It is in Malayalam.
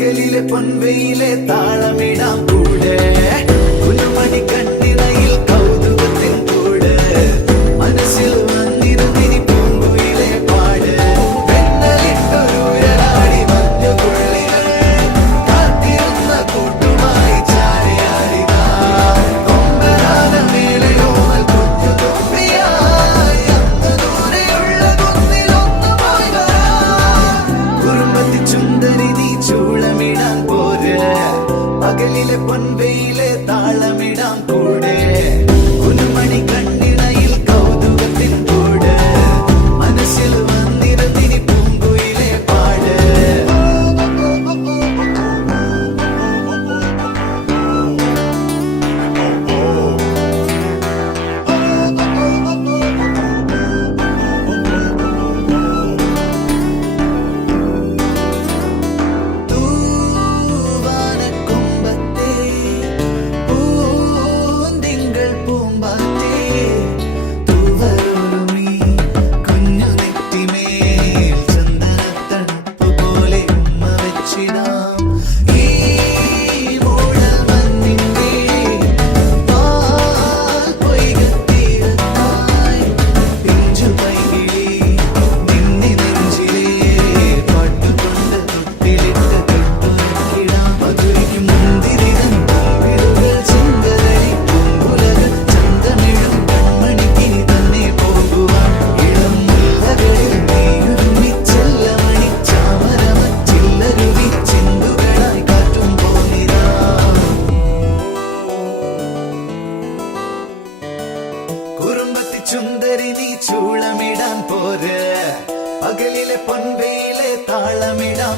പകലിലെ പൊൻവെയിലെ താളമിടാം കൂടെ കുലുമണി കണ്ണിണയിൽ കൗതുകത്തിൻ കൂടെ മനസ്സിൽ വന്നിരുന്നിനി പൂങ്കുയിലെ പാട് പെണ്ണലിട്ടൊരുയരാടി മഞ്ഞുകുള്ളികൾ കാത്തിരുന്ന കൂട്ടുമായി ചാരിയാടിതാ കൊമ്പനാന മേളയോമൽ കുഞ്ഞു തോപ്പിയായി അന്ന് ദൂരെയുള്ള കുന്നിലൊന്നുമായി വരാം കുറുമ്പത്തി ചുന്ദരി നീ ചൂളമിടാൻ പോര് പകലിലെ പൊൻവെയിലെ താളമിടാം കൂടെ കുലുമണി കണ്ണിണയിൽ കൗതുകത്തിൻ കൂട് മനസ്സിൽ വന്നിരുന്നിനി പൂങ്കുയിലെ പാട് തൂവാനക്കൊമ്പത്തെ പൂന്തിങ്കൾ പൂമ്പാറ്റേ തൂവലോടുമീ കുഞ്ഞു നെറ്റിമേൽ ചന്ദനത്തണുപ്പ് പോലെ ഉമ്മ വെച്ചിടാം ഈ മൂടൽ മഞ്ഞിന്റെ പാൽ പൊയ്കത്തീരത്തായി പിഞ്ചു പൈകിളി നിന്നെ നെഞ്ചിലെ പാട്ടുകൊണ്ട് തൊട്ടിലിട്ട് കെട്ടുറക്കിടാം മധുരിക്കും മുന്തിരിതൻ പൂവിടുകൾ ചെങ്കതളി പൂങ്കുലകൾ ചന്തമിഴും കൺമണിക്കിനി തന്നെ പോകുവാൻ ഇളം മുല്ലകളിൽ നീയുരുമ്മി ചെല്ലമണി ചാമരമച്ചില്ലരുവി ചിന്തുകളായി കാറ്റും പോന്നിരാ കുറുമ്പത്തി ചുന്ദരി നീ ചൂളമിടാൻ പോര് പകലിലെ പൊൻവെയിലെ താളമിടാം